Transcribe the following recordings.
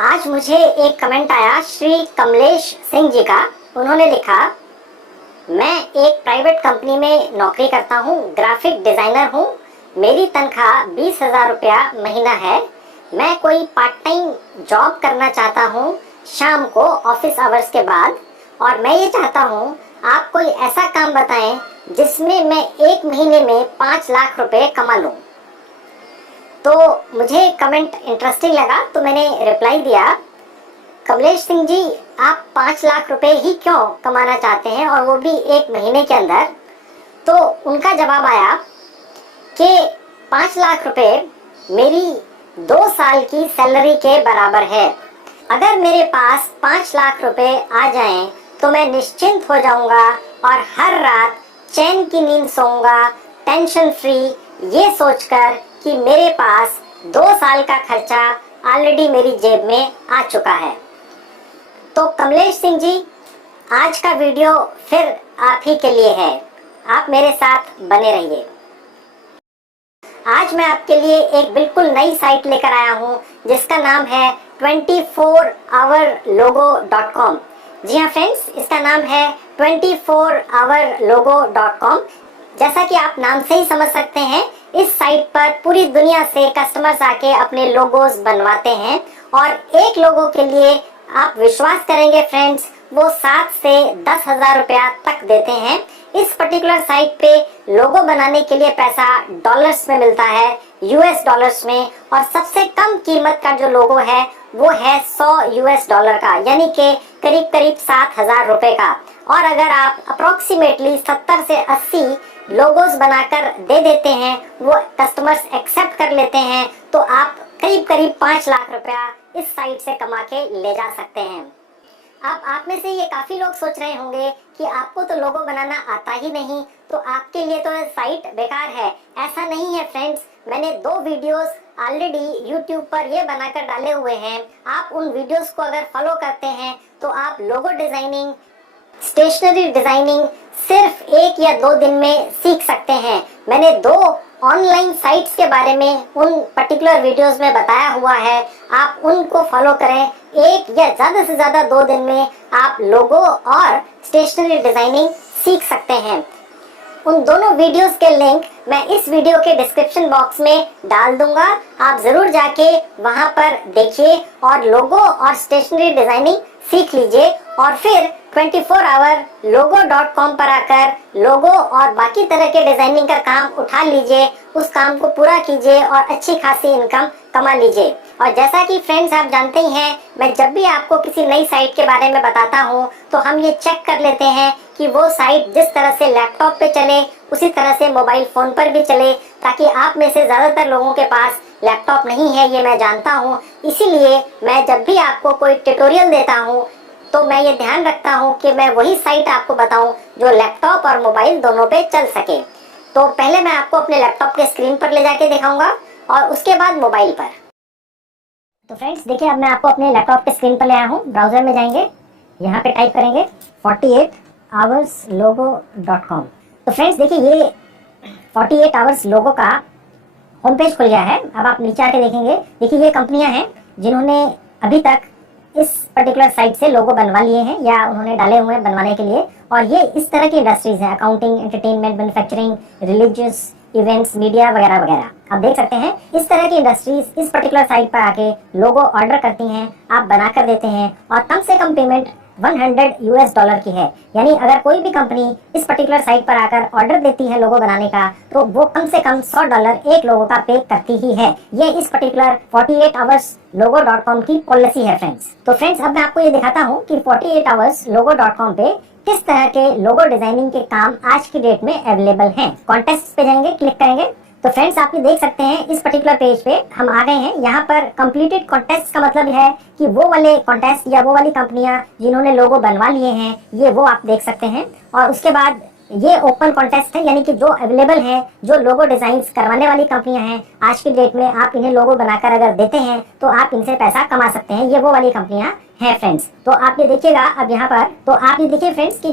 आज मुझे एक कमेंट आया श्री कमलेश सिंह जी का। उन्होंने लिखा, मैं एक प्राइवेट कंपनी में नौकरी करता हूँ, ग्राफिक डिज़ाइनर हूँ। मेरी तनख्वाह 20,000 रुपया महीना है। मैं कोई पार्ट टाइम जॉब करना चाहता हूँ शाम को ऑफिस आवर्स के बाद, और मैं ये चाहता हूँ आप कोई ऐसा काम बताएं जिसमें मैं एक महीने में 5 लाख रुपए कमा लूँ। तो मुझे कमेंट इंटरेस्टिंग लगा तो मैंने रिप्लाई दिया, कमलेश सिंह जी, आप 5 लाख रुपए ही क्यों कमाना चाहते हैं, और वो भी एक महीने के अंदर। तो उनका जवाब आया कि 5 लाख रुपए मेरी 2 साल की सैलरी के बराबर है। अगर मेरे पास 5 लाख रुपए आ जाएं तो मैं निश्चिंत हो जाऊंगा और हर रात चैन की नींद सोऊंगा, टेंशन फ्री, ये सोचकर कि मेरे पास 2 साल का खर्चा ऑलरेडी मेरी जेब में आ चुका है। तो कमलेश सिंह जी, आज का वीडियो फिर आप ही के लिए है, आप मेरे साथ बने रहिए। आज मैं आपके लिए एक बिल्कुल नई साइट लेकर आया हूँ जिसका नाम है 24hourlogo.com। जी हाँ फ्रेंड्स, इसका नाम है 24hourlogo.com। जैसा कि आप नाम से ही समझ सकते हैं, इस साइट पर पूरी दुनिया से कस्टमर्स आके अपने लोगोज बनवाते हैं, और एक लोगो के लिए आप विश्वास करेंगे फ्रेंड्स, वो 7 से 10,000 रुपया तक देते हैं। इस पर्टिकुलर साइट पे लोगो बनाने के लिए पैसा डॉलर्स में मिलता है, यूएस डॉलर्स में, और सबसे कम कीमत का जो लोगो है वो है 100 यूएस डॉलर का, यानी कि करीब करीब 7,000 रुपए का। और अगर आप अप्रोक्सीमेटली 70 से 80 लोगोस बनाकर दे देते हैं, वो कस्टमर्स एक्सेप्ट कर लेते हैं, तो आप करीब करीब 5 लाख रुपया इस साइट से कमा के ले जा सकते हैं। अब आप में से ये काफ़ी लोग सोच रहे होंगे कि आपको तो लोगो बनाना आता ही नहीं, तो आपके लिए तो साइट बेकार है। ऐसा नहीं है फ्रेंड्स, मैंने 2 वीडियोस ऑलरेडी यूट्यूब पर ये बनाकर डाले हुए हैं। आप उन वीडियोस को अगर फॉलो करते हैं तो आप लोगो डिज़ाइनिंग, स्टेशनरी डिज़ाइनिंग सिर्फ 1 या 2 दिन में सीख सकते हैं। मैंने 2 ऑनलाइन साइट्स के बारे में उन पर्टिकुलर वीडियोस में बताया हुआ है, आप उनको फॉलो करें। 1 या ज़्यादा से ज़्यादा 2 दिन में आप लोगो और स्टेशनरी डिज़ाइनिंग सीख सकते हैं। उन दोनों वीडियोस के लिंक मैं इस वीडियो के डिस्क्रिप्शन बॉक्स में डाल दूंगा, आप ज़रूर जाके वहां पर देखिए और लोगो और स्टेशनरी डिज़ाइनिंग सीख लीजिए, और फिर 24hourlogo.com पर आकर लोगो और बाकी तरह के डिजाइनिंग का काम उठा लीजिए, उस काम को पूरा कीजिए और अच्छी खासी इनकम कमा लीजिए। और जैसा कि फ्रेंड्स आप जानते ही हैं, मैं जब भी आपको किसी नई साइट के बारे में बताता हूं तो हम ये चेक कर लेते हैं कि वो साइट जिस तरह से लैपटॉप पे चले उसी तरह से मोबाइल फोन पर भी चले, ताकि आप में से ज़्यादातर लोगों के पास लैपटॉप नहीं है, ये मैं जानता हूँ। इसीलिए मैं जब भी आपको कोई ट्यूटोरियल देता हूँ तो मैं ये ध्यान रखता हूँ कि मैं वही साइट आपको बताऊँ जो लैपटॉप और मोबाइल दोनों पे चल सके। तो पहले मैं आपको अपने लैपटॉप के स्क्रीन पर ले जाके दिखाऊंगा और उसके बाद मोबाइल पर। तो फ्रेंड्स देखिए, अब मैं आपको अपने लैपटॉप के स्क्रीन पर ले आया हूँ। ब्राउजर में जाएंगे, यहाँ पे टाइप करेंगे 48hourlogo.com। तो फ्रेंड्स देखिए, ये 48 आवर्स लोगो का होम पेज खुल गया है। अब आप नीचे आके देखेंगे, देखिए ये कंपनियां हैं जिन्होंने अभी तक इस पर्टिकुलर साइट से लोगो बनवा लिए हैं या उन्होंने डाले हुए हैं बनवाने के लिए, और ये इस तरह की इंडस्ट्रीज हैं, accounting, entertainment, manufacturing, religious events, media वगैरह वगैरह। आप देख सकते हैं इस तरह की इंडस्ट्रीज इस पर्टिकुलर साइट पर आके लोगो ऑर्डर करती हैं, आप बना कर देते हैं, और कम से कम पेमेंट 100 यूएस डॉलर की है। यानी अगर कोई भी कंपनी इस पर्टिकुलर साइट पर आकर ऑर्डर देती है लोगो बनाने का, तो वो कम से कम $100 एक लोगो का पे करती ही है। ये इस पर्टिकुलर 48hourlogo.com की पॉलिसी है फ्रेंड्स। तो फ्रेंड्स अब मैं आपको ये दिखाता हूँ कि 48hourlogo.com पे किस तरह के लोगो डिजाइनिंग के काम आज की डेट में अवेलेबल हैं। कॉन्टेस्ट पे जाएंगे, क्लिक करेंगे, तो फ्रेंड्स आप ये देख सकते हैं इस पर्टिकुलर पेज पे हम आ गए हैं। यहाँ पर कंप्लीटेड कॉन्टेस्ट का मतलब है कि वो वाले कॉन्टेस्ट या वो वाली कंपनियां जिन्होंने लोगो बनवा लिए हैं, ये वो आप देख सकते हैं। और उसके बाद ये ओपन कॉन्टेस्ट है, यानी कि जो अवेलेबल है, जो लोगो डिजाइन करवाने वाली कंपनियां हैं आज की डेट में, आप इन्हें लोगो बनाकर अगर देते हैं तो आप इनसे पैसा कमा सकते हैं। ये वो वाली कंपनियां हैं फ्रेंड्स। तो आप ये देखिएगा अब यहाँ पर, तो आप ये देखिए फ्रेंड्स कि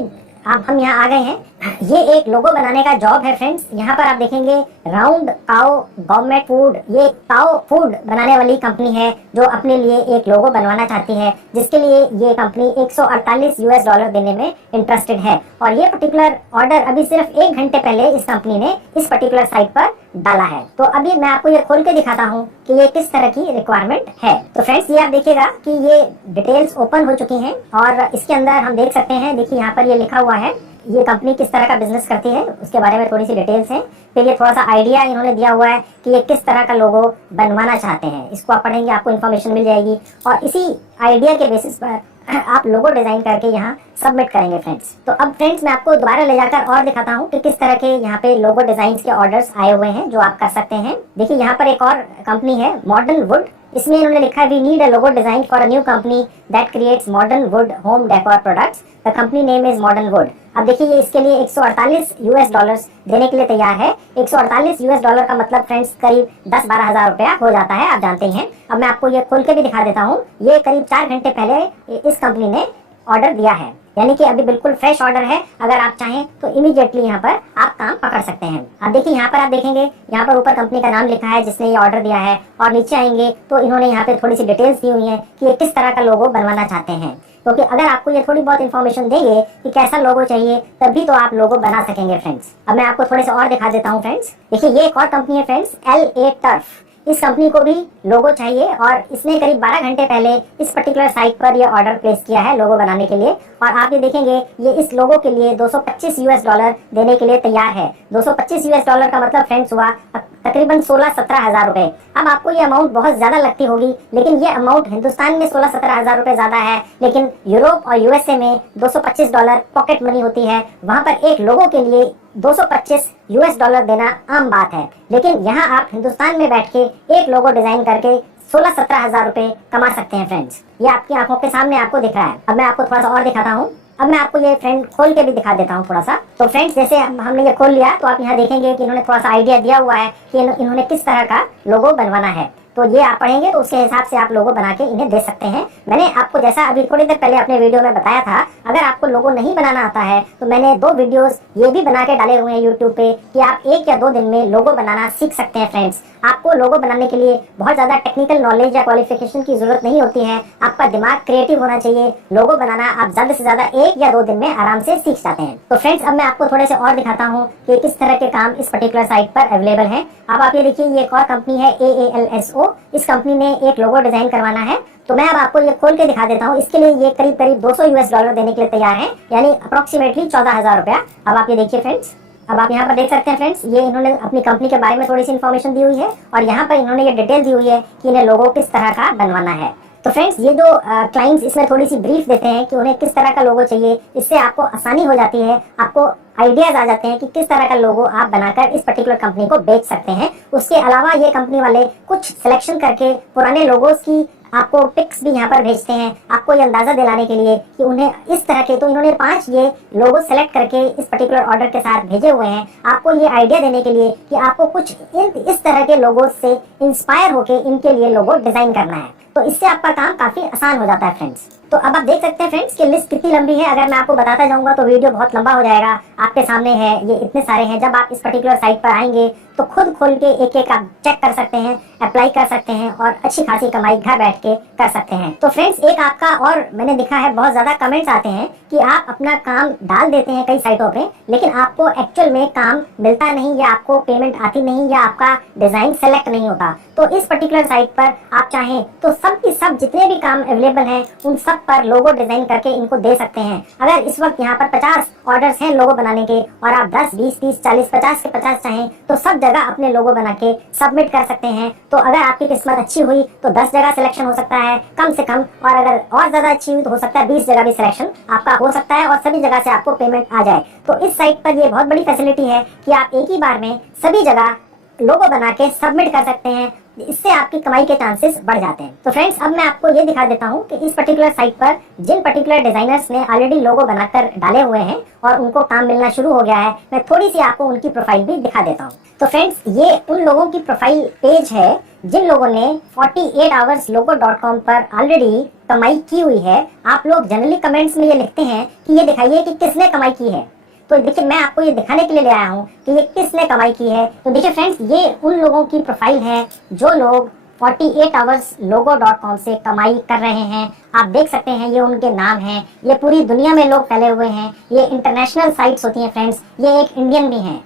अब हम यहाँ आ गए हैं। ये एक लोगो बनाने का जॉब है फ्रेंड्स। यहाँ पर आप देखेंगे राउंड काओ गवर्नमेंट फूड, ये काओ फूड बनाने वाली कंपनी है जो अपने लिए एक लोगो बनवाना चाहती है, जिसके लिए ये कंपनी $148 देने में इंटरेस्टेड है। और ये पर्टिकुलर ऑर्डर अभी सिर्फ 1 घंटे पहले इस कंपनी ने इस पर्टिकुलर साइट पर डाला है। तो अभी मैं आपको ये खोल के दिखाता हूँ कि ये किस तरह की रिक्वायरमेंट है। तो फ्रेंड्स, ये आप देखिएगा कि ये डिटेल्स ओपन हो चुकी हैं और इसके अंदर हम देख सकते हैं, देखिए यहाँ पर ये लिखा हुआ है ये कंपनी किस तरह का बिजनेस करती है, उसके बारे में थोड़ी सी डिटेल्स है। फिर ये थोड़ा सा आइडिया इन्होंने दिया हुआ है कि ये किस तरह का लोगो बनवाना चाहते हैं। इसको आप पढ़ेंगे, आपको इन्फॉर्मेशन मिल जाएगी और इसी आइडिया के बेसिस पर आप लोगो डिजाइन करके यहाँ सबमिट करेंगे फ्रेंड्स। तो अब फ्रेंड्स, मैं आपको दोबारा ले जाकर और दिखाता हूँ कि किस तरह के यहाँ पे लोगो डिजाइन के ऑर्डर्स आए हुए हैं जो आप कर सकते हैं। देखिए यहाँ पर एक और कंपनी है मॉडर्न वुड, इसमें इन्होंने लिखा है we need a logo design for a new company that creates modern wood home decor products, the company name is modern wood. अब देखिए ये इसके लिए $148 देने के लिए तैयार है। $148 का मतलब फ्रेंड्स करीब 10-12 हज़ार रुपया हो जाता है, आप जानते हैं। अब मैं आपको ये खोल के भी दिखा देता हूँ। ये करीब 4 घंटे पहले इस कंपनी ने ऑर्डर दिया है, यानी कि अभी बिल्कुल फ्रेश ऑर्डर है। अगर आप चाहें तो इमीडिएटली यहाँ पर आप काम पकड़ सकते हैं। अब देखिए यहाँ पर आप देखेंगे, यहाँ पर ऊपर कंपनी का नाम लिखा है जिसने ये ऑर्डर दिया है और नीचे आएंगे तो इन्होंने यहाँ पे थोड़ी सी डिटेल्स दी हुई है कि ये किस तरह का लोगो बनवाना चाहते हैं। क्योंकि अगर आपको ये थोड़ी बहुत इन्फॉर्मेशन देंगे कि कैसा लोगो चाहिए, तभी तो आप लोगो बना सकेंगे फ्रेंड्स। अब मैं आपको थोड़े से और दिखा देता हूँ फ्रेंड्स। देखिए ये एक और कंपनी है फ्रेंड्स, LA टर्फ। इस कंपनी को भी लोगो चाहिए और इसने करीब 12 घंटे पहले इस पर्टिकुलर साइट पर ये ऑर्डर प्लेस किया है लोगो बनाने के लिए। और आप ये देखेंगे ये इस लोगो के लिए $225 देने के लिए तैयार है। $225 का मतलब फ्रेंड्स हुआ तकरीबन 16-17 हज़ार रुपए। अब आपको ये अमाउंट बहुत ज्यादा लगती होगी, लेकिन ये अमाउंट हिंदुस्तान में 16-17 हज़ार रुपए ज्यादा है, लेकिन यूरोप और USA में $225 पॉकेट मनी होती है। वहां पर एक लोगो के लिए $225 देना आम बात है, लेकिन यहाँ आप हिंदुस्तान में बैठ के एक लोगो डिजाइन करके 16-17 हज़ार रुपए कमा सकते हैं फ्रेंड्स। ये आपकी आंखों के सामने आपको दिख रहा है। अब मैं आपको थोड़ा सा और दिखाता हूँ। अब मैं आपको ये फ्रेंड खोल के भी दिखा देता हूँ थोड़ा सा। तो फ्रेंड्स, जैसे हमने ये खोल लिया तो आप यहाँ देखेंगे कि इन्होंने थोड़ा सा आइडिया दिया हुआ है कि इन्होंने किस तरह का लोगो बनवाना है। तो ये आप पढ़ेंगे तो उसके हिसाब से आप लोगो बना के इन्हें दे सकते हैं। मैंने आपको जैसा अभी थोड़ी देर पहले अपने वीडियो में बताया था, अगर आपको लोगो नहीं बनाना आता है तो मैंने 2 वीडियोस ये भी बना के डाले हुए हैं यूट्यूब पे कि आप 1 या 2 दिन में लोगो बनाना सीख सकते हैं फ्रेंड्स। आपको लोगो बनाने के लिए बहुत ज्यादा टेक्निकल नॉलेज या क्वालिफिकेशन की जरूरत नहीं होती है। आपका दिमाग क्रिएटिव होना चाहिए। लोगो बनाना आप ज्यादा से ज्यादा 1 या 2 दिन में आराम से सीख जाते हैं। तो फ्रेंड्स, अब मैं आपको थोड़े से और दिखाता हूँ कि किस तरह के काम इस पर्टिकुलर साइट पर अवेलेबल है। अब आप ये देखिए, ये एक और कंपनी है AALSO। इस कंपनी ने एक लोगो डिजाइन करवाना है, तो मैं अब आपको ये खोल के दिखा देता हूँ। इसके लिए ये करीब $200 देने के लिए तैयार है, यानी अप्रोक्सीमेटली 14 हज़ार रुपया। अब आप ये देखिए फ्रेंड्स, अब आप यहाँ पर देख सकते हैं फ्रेंड्स, ये इन्होंने अपनी कंपनी के बारे में थोड़ी सी इन्फॉर्मेशन दी हुई है और यहाँ पर इन्होंने ये डिटेल दी हुई है कि इन्हें लोगो किस तरह का बनवाना है। तो फ्रेंड्स, ये जो क्लाइंट्स इसमें थोड़ी सी ब्रीफ देते हैं कि उन्हें किस तरह का लोगो चाहिए, इससे आपको आसानी हो जाती है, आपको आइडियाज आ जाते हैं कि किस तरह का लोगो आप बनाकर इस पर्टिकुलर कंपनी को बेच सकते हैं। उसके अलावा ये कंपनी वाले कुछ सिलेक्शन करके पुराने लोगोस की आपको पिक्स भी यहाँ पर भेजते हैं, आपको ये अंदाजा दिलाने के लिए कि उन्हें इस तरह के, तो इन्होंने 5 ये लोगो सेलेक्ट करके इस पर्टिकुलर ऑर्डर के साथ भेजे हुए हैं, आपको ये आइडिया देने के लिए कि आपको कुछ इस तरह के लोगो से इंस्पायर होके इनके लिए लोगो डिजाइन करना है। तो इससे आपका काम काफी आसान हो जाता है फ्रेंड्स। तो अब आप देख सकते हैं फ्रेंड्स कि लिस्ट कितनी लंबी है। अगर मैं आपको बताता जाऊंगा तो वीडियो बहुत लंबा हो जाएगा। आपके सामने है, ये इतने सारे हैं। जब आप इस पर्टिकुलर साइट पर आएंगे तो खुद खोल के एक एक आप चेक कर सकते हैं, अप्लाई कर सकते हैं और अच्छी खासी कमाई घर बैठ के कर सकते हैं। तो फ्रेंड्स, एक आपका और मैंने देखा है बहुत ज्यादा कमेंट्स आते हैं कि आप अपना काम डाल देते हैं कई साइटों पे, लेकिन आपको एक्चुअल में काम मिलता नहीं, या आपको पेमेंट आती नहीं, या आपका डिजाइन सेलेक्ट नहीं होता। तो इस पर्टिकुलर साइट पर आप चाहें तो सब की सब जितने भी काम अवेलेबल हैं उन सब पर लोगो डिजाइन करके इनको दे सकते हैं। अगर इस वक्त यहाँ पर 50 ऑर्डर्स हैं लोगो बनाने के और आप 10, 20, 30, 40, 50 के 50 चाहें तो सब जगह अपने लोगो बना के सबमिट कर सकते हैं। तो अगर आपकी किस्मत अच्छी हुई तो 10 जगह सिलेक्शन हो सकता है कम से कम, और अगर और ज्यादा अच्छी हुई तो हो सकता है 20 जगह भी सिलेक्शन आपका हो सकता है और सभी जगह से आपको पेमेंट आ जाए। तो इस साइट पर ये बहुत बड़ी फैसिलिटी है कि आप एक ही बार में सभी जगह लोगो बना के सबमिट कर सकते हैं। इससे आपकी कमाई के चांसेस बढ़ जाते हैं। तो फ्रेंड्स, अब मैं आपको ये दिखा देता हूँ कि इस पर्टिकुलर साइट पर जिन पर्टिकुलर डिजाइनर्स ने ऑलरेडी लोगो बनाकर डाले हुए हैं और उनको काम मिलना शुरू हो गया है, मैं थोड़ी सी आपको उनकी प्रोफाइल भी दिखा देता हूँ। तो फ्रेंड्स, ये उन लोगों की प्रोफाइल पेज है जिन लोगों ने 48hourslogo.com पर ऑलरेडी कमाई की हुई है। आप लोग जनरली कमेंट्स में ये लिखते हैं कि ये दिखाइए कि किसने कमाई की है, तो देखिए मैं आपको ये दिखाने के लिए ले आया हूँ कि ये किसने कमाई की है। तो देखिए फ्रेंड्स, ये उन लोगों की प्रोफाइल है जो लोग 48 आवर्स लोगो.com से कमाई कर रहे हैं। आप देख सकते हैं ये उनके नाम हैं। ये पूरी दुनिया में लोग फैले हुए हैं। ये इंटरनेशनल साइट्स होती हैं फ्रेंड्स। ये एक इंडियन भी हैं,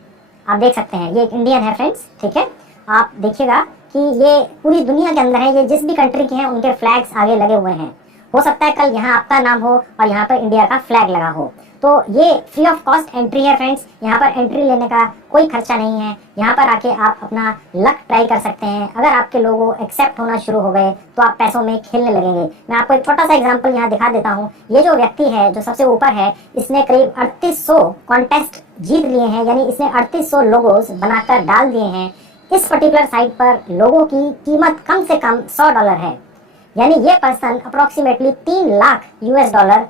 आप देख सकते हैं ये एक इंडियन है फ्रेंड्स, ठीक है। आप देखिएगा कि ये पूरी दुनिया के अंदर है, ये जिस भी कंट्री के हैं उनके फ्लैग्स आगे लगे हुए हैं। हो सकता है कल यहाँ आपका नाम हो और यहाँ पर इंडिया का फ्लैग लगा हो। तो ये फ्री ऑफ कॉस्ट एंट्री है फ्रेंड्स। यहाँ पर एंट्री लेने का कोई खर्चा नहीं है। यहाँ पर आके आप अपना लक ट्राई कर सकते हैं। अगर आपके लोगो एक्सेप्ट होना शुरू हो गए तो आप पैसों में खेलने लगेंगे। मैं आपको एक छोटा सा एग्जांपल यहाँ दिखा देता हूँ। ये जो व्यक्ति है जो सबसे ऊपर है, इसने करीब 3800 कॉन्टेस्ट जीत लिए हैं, यानी इसने 3800 लोगोस बनाकर डाल दिए हैं। इस पर्टिकुलर साइट पर लोगों की कीमत कम से कम $100 है, यानी ये person approximately 3 lakh US$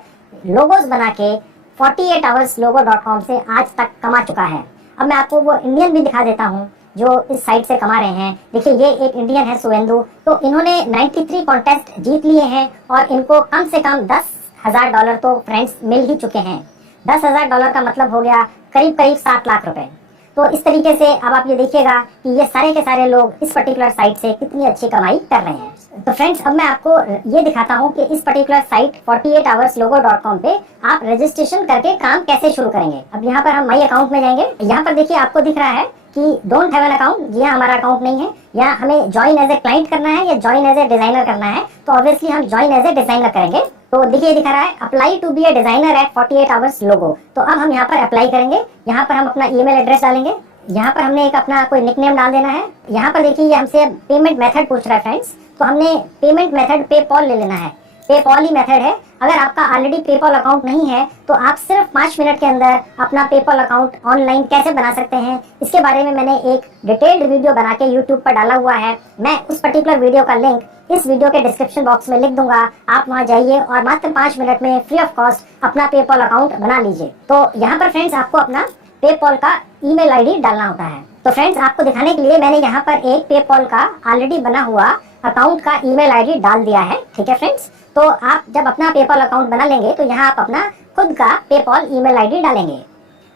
logos बना के 48 आवर्स लोगो.com से आज तक कमा चुका है। अब मैं आपको वो इंडियन भी दिखा देता हूँ जो इस साइट से कमा रहे हैं। देखिए ये एक इंडियन है सुवेंदु, तो इन्होंने 93 कॉन्टेस्ट जीत लिए हैं और इनको कम से कम $10,000 तो फ्रेंड्स मिल ही चुके हैं। $10,000 का मतलब हो गया करीब करीब 7 लाख रुपए। तो इस तरीके से अब आप ये देखिएगा कि ये सारे के सारे लोग इस पर्टिकुलर साइट से कितनी अच्छी कमाई कर रहे हैं। तो फ्रेंड्स, अब मैं आपको ये दिखाता हूँ कि इस पर्टिकुलर साइट 48 आवर्स लोगो.com पे आप रजिस्ट्रेशन करके काम कैसे शुरू करेंगे। अब यहाँ पर हम माई अकाउंट में जाएंगे। यहाँ पर देखिए आपको दिख रहा है कि डोंट हैव एन अकाउंट। जी हाँ, हमारा अकाउंट नहीं है। या हमें ज्वाइन एज ए क्लाइंट करना है या ज्वाइन एज ए डिजाइनर करना है, तो ऑब्वियसली हम ज्वाइन एज ए डिजाइनर करेंगे। तो देखिए दिखा रहा है apply to be a designer at 48 hours logo. तो अब हम यहाँ पर अप्लाई करेंगे। यहाँ पर हम अपना ईमेल एड्रेस डालेंगे। यहाँ पर हमने एक अपना कोई निकनेम डाल देना है। यहाँ पर देखिए ये हमसे पेमेंट मेथड पूछ रहा है फ्रेंड्स, तो हमने पेमेंट मेथड पेपॉल ले लेना है। पेपॉल ही मेथड है। अगर आपका ऑलरेडी पेपॉल अकाउंट नहीं है तो आप सिर्फ 5 मिनट के अंदर अपना पेपॉल अकाउंट ऑनलाइन कैसे बना सकते हैं, इसके बारे में मैंने एक डिटेल्ड वीडियो बना के यूट्यूब पर डाला हुआ है। मैं उस पर्टिकुलर वीडियो का लिंक इस वीडियो के डिस्क्रिप्शन बॉक्स में लिख दूंगा। आप वहां जाइए और मात्र 5 मिनट में फ्री ऑफ कॉस्ट अपना पेपॉल अकाउंट बना लीजिए। तो यहाँ पर फ्रेंड्स आपको अपना पेपॉल का ईमेल आईडी डालना होता है। तो फ्रेंड्स आपको दिखाने के लिए मैंने यहाँ पर एक पेपॉल का ऑलरेडी बना हुआ अकाउंट का ईमेल आईडी डाल दिया है, ठीक है फ्रेंड्स। तो आप जब अपना पेपॉल अकाउंट बना लेंगे तो यहाँ आप अपना खुद का पेपॉल ईमेल आईडी डालेंगे।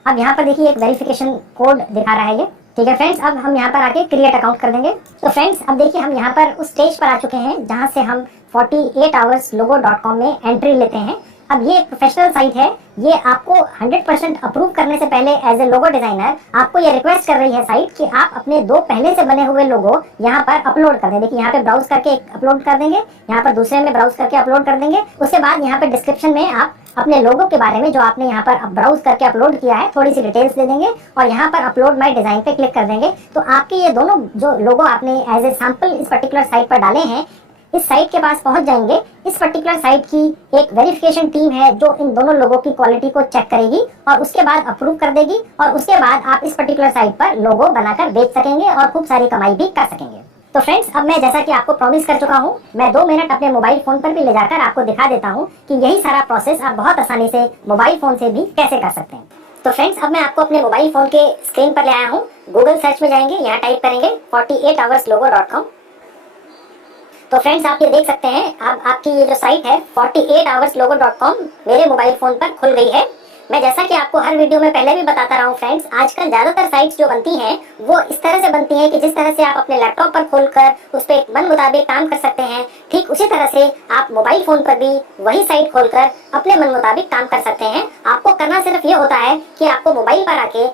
अब यहाँ पर देखिए एक वेरिफिकेशन कोड दिखा रहा है ये, ठीक है फ्रेंड्स। अब हम यहाँ पर आके क्रिएट अकाउंट कर देंगे। तो फ्रेंड्स अब देखिए हम यहाँ पर उस स्टेज पर आ चुके हैं जहाँ से हम 48 आवर्स लोगो.com में एंट्री लेते हैं। अब ये प्रोफेशनल साइट है। ये आपको 100% अप्रूव करने से पहले एज ए लोगो डिजाइनर आपको ये रिक्वेस्ट कर रही है साइट कि आप अपने 2 पहले से बने हुए लोगो यहाँ पर अपलोड कर दें। देखिए यहाँ पे ब्राउज करके अपलोड कर देंगे, यहाँ पर दूसरे में ब्राउज करके अपलोड कर देंगे। उसके बाद यहाँ पे डिस्क्रिप्शन में आप अपने लोगो के बारे में जो आपने यहाँ पर ब्राउज करके अपलोड किया है थोड़ी सी डिटेल्स दे देंगे और यहाँ पर अपलोड माय डिजाइन पे क्लिक कर देंगे। तो आपके ये दोनों जो लोगो आपने एज ए सैंपल इस पर्टिकुलर साइट पर डाले हैं, इस साइट के पास पहुंच जाएंगे। इस पर्टिकुलर साइट की एक वेरिफिकेशन टीम है जो इन दोनों लोगों की क्वालिटी को चेक करेगी और उसके बाद अप्रूव कर देगी और उसके बाद आप इस पर्टिकुलर साइट पर लोगो बनाकर बेच सकेंगे और खूब सारी कमाई भी कर सकेंगे। तो फ्रेंड्स अब मैं जैसा कि आपको प्रॉमिस कर चुका हूं, मैं 2 मिनट अपने मोबाइल फोन पर भी ले जाकर आपको दिखा देता हूं कि यही सारा प्रोसेस आप बहुत आसानी से मोबाइल फोन से भी कैसे कर सकते हैं। तो फ्रेंड्स अब मैं आपको अपने मोबाइल फोन के स्क्रीन पर ले आया हूँ। गूगल सर्च में जाएंगे, यहाँ टाइप करेंगे 48 आवर्स लोगो.com। तो फ्रेंड्स आप ये देख सकते हैं अब आपकी ये जो साइट है 48 आवर्स लोगो.com मेरे मोबाइल फोन पर खुल गई है। मैं जैसा कि आपको हर वीडियो में पहले भी बताता रहा हूँ फ्रेंड्स, आजकल ज्यादातर साइट्स जो बनती हैं वो इस तरह से बनती हैं कि जिस तरह से आप अपने लैपटॉप पर खोलकर उस पर मन मुताबिक काम कर सकते हैं, ठीक उसी तरह से आप मोबाइल फोन पर भी वही साइट खोलकर अपने मन मुताबिक काम कर सकते हैं। आपको करना सिर्फ ये होता है कि आपको मोबाइल पर आके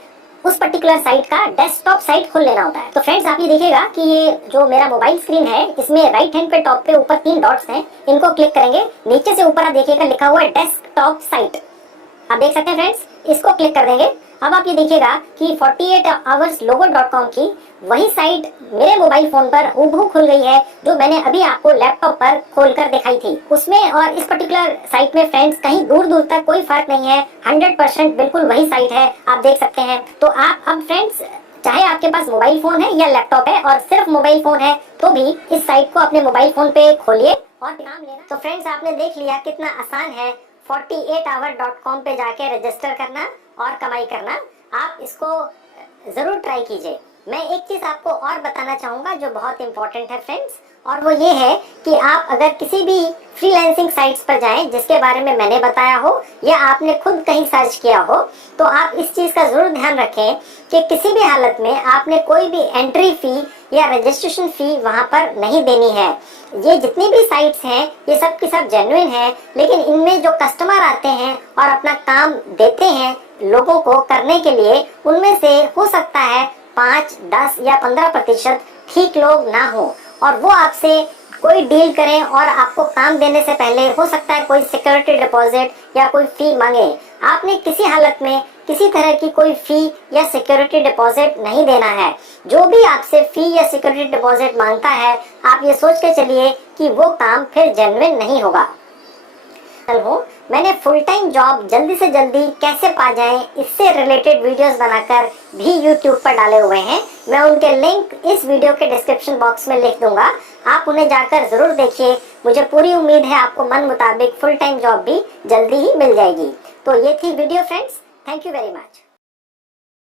उस पर्टिकुलर साइट का डेस्कटॉप साइट खोल लेना होता है। तो फ्रेंड्स आप ये देखिएगा कि ये जो मेरा मोबाइल स्क्रीन है इसमें राइट हैंड पे टॉप पे ऊपर 3 डॉट्स हैं, इनको क्लिक करेंगे। नीचे से ऊपर आप देखिएगा लिखा हुआ है डेस्कटॉप साइट, आप देख सकते हैं फ्रेंड्स, इसको क्लिक कर देंगे। अब आप ये देखिएगा कि 48 आवर्स लोगो.com की वही साइट मेरे मोबाइल फोन पर हूबहू खुल गई है जो मैंने अभी आपको लैपटॉप पर खोलकर दिखाई थी उसमें। और इस पर्टिकुलर साइट में फ्रेंड्स कहीं दूर दूर तक कोई फर्क नहीं है, 100% बिल्कुल वही साइट है, आप देख सकते हैं। तो आप अब फ्रेंड्स चाहे आपके पास मोबाइल फोन है या लैपटॉप है और सिर्फ मोबाइल फोन है तो भी इस साइट को अपने मोबाइल फोन पे खोलिए और काम लेना। तो फ्रेंड्स आपने देख लिया कितना आसान है 48hour.com पे जाके रजिस्टर करना और कमाई करना। आप इसको जरूर ट्राई कीजिए। मैं एक चीज आपको और बताना चाहूंगा जो बहुत इंपॉर्टेंट है फ्रेंड्स, और वो ये है कि आप अगर किसी भी फ्रीलांसिंग साइट्स पर जाएं जिसके बारे में मैंने बताया हो या आपने खुद कहीं सर्च किया हो, तो आप इस चीज का जरूर ध्यान रखें कि किसी भी हालत में आपने कोई भी एंट्री फी या रजिस्ट्रेशन फी वहां पर नहीं देनी है। ये जितनी भी साइट्स हैं ये सब की सब जेन्युइन है, लेकिन इनमें जो कस्टमर आते हैं और अपना काम देते हैं लोगों को करने के लिए, उनमें से हो सकता है 5, 10 या 15% ठीक लोग ना हो और वो आपसे कोई डील करें और आपको काम देने से पहले हो सकता है कोई सिक्योरिटी डिपॉजिट या कोई फी मांगे। आपने किसी हालत में किसी तरह की कोई फी या सिक्योरिटी डिपॉजिट नहीं देना है। जो भी आपसे फी या सिक्योरिटी डिपॉजिट मांगता है, आप ये सोच के चलिए कि वो काम फिर जेन्युइन नहीं होगा। मैंने फुल टाइम जॉब जल्दी से जल्दी कैसे पा जाएं, इससे रिलेटेड वीडियोस बनाकर भी यूट्यूब पर डाले हुए हैं। मैं उनके लिंक इस वीडियो के डिस्क्रिप्शन बॉक्स में लिख दूंगा, आप उन्हें जाकर जरूर देखिए। मुझे पूरी उम्मीद है आपको मन मुताबिक फुल टाइम जॉब भी जल्दी ही मिल जाएगी। तो ये थी video friends, thank you very much.